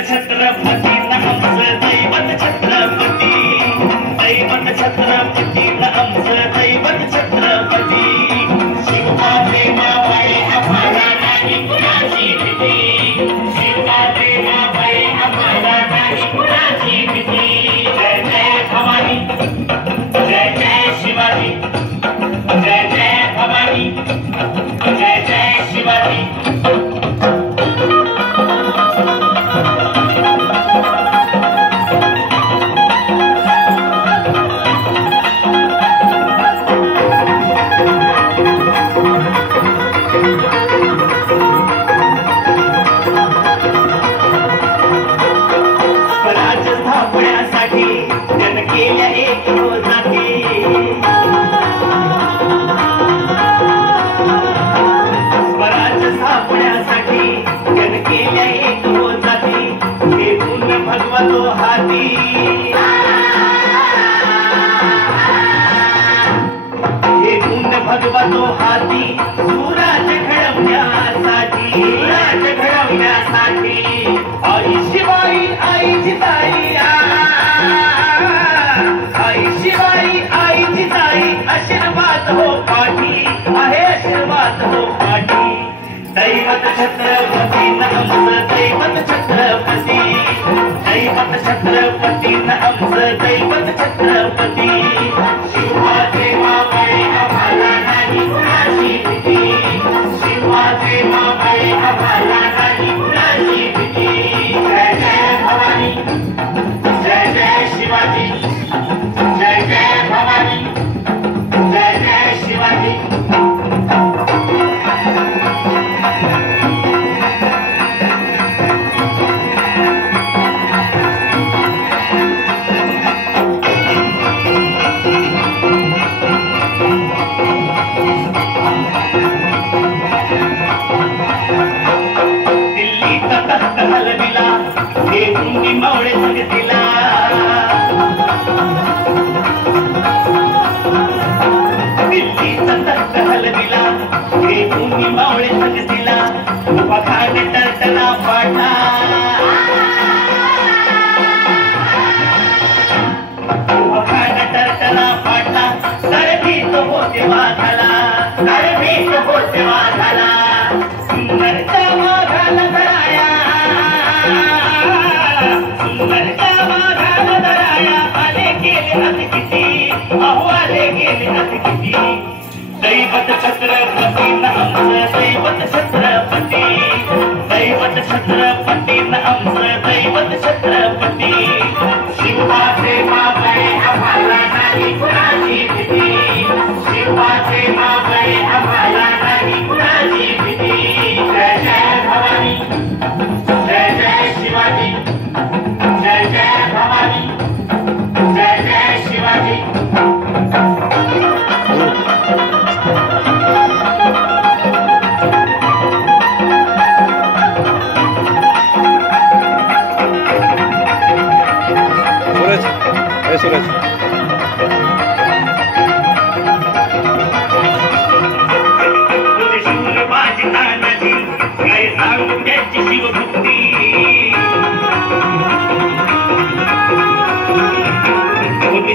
छत्रपती नमस दैवत छत्रपती दैवत छत्रपती नमस दैवत छत्रपती शिवमाते मावळे आम्हाला नाही कुणाची भीती शिवमाते मावळे आम्हाला नाही कुणाची भीती जय जय भवानी जय जय शिवाजी जय जय भवानी जय जय शिवाजी भगवतो हाती सूरज घडवण्यासाठी आई शिवाई आई जिजाई आई शिवाई आई जिजाई आशीर्वाद हो पाठी आहे आशीर्वाद हो पाठी दैवत छत्रपती नमस दैवत छत्रपती दैवत छत्रपती नमस दैवत छत्रपती शिवाचे मावळे आम्हाला नाही कुणाची भीती शिवाचे मावळे आम्हाला नाही कुणाची भीती जय जय भवानी जय जय शिवाजी जय जय भवानी जय जय शिवाजी मावळे संगतीला दिल्लीचा तख्त हलविला हे तुम्ही मावळे संगतीला बघाड टरटला पाठा बघाड टरटला पाठा तरभीत होते वाघाला तरभीत होते वाघाला सुंदरच्या वाघाला धराया दैवत छत्रपती नमस दैवत छत्रपती दैवत छत्रपती नमस दैवत छत्रपती शिवाचे मावळे आम्हाला नाही कुणाची भीती शिवाचे मावळे आम्हाला नाही कुणाची भीती जय जय भवानी जय जय शिवाजी जय जय भवानी जय जय शिवाजी सूरज शिवभक्ती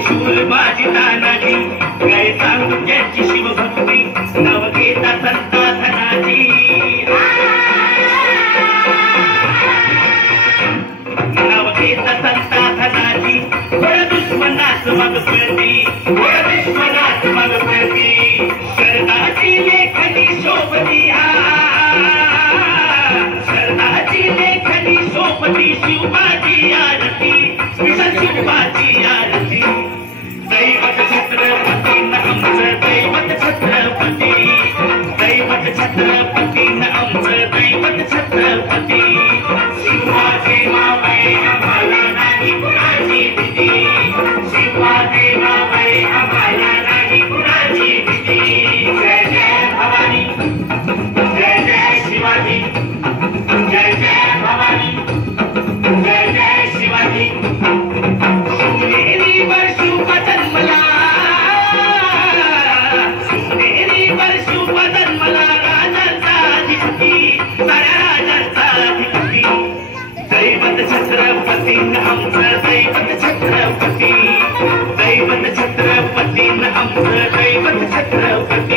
शूर माझी तानाजी काय सांगू त्याची शिवभक्ती नव घेता संता धनाची नव घेता संता धनाची बळ दुश्मनाच मग पळती बळ दुश्मनाच मग पळती शरणाची लेखनी शोभती शरणाची लेखनी शोभती शिवबाची आरती शिवबाची आरती दैवत छत्रपती नमस दैवत छत्रपती दैवत छत्रपती नमस दैवत छत्रपती शिवाचे मावळे आम्हाला नाही कुणाची भीती शिवाचे मावळे आम्हाला नाही कुणाची आमचं दैवत छत्रपती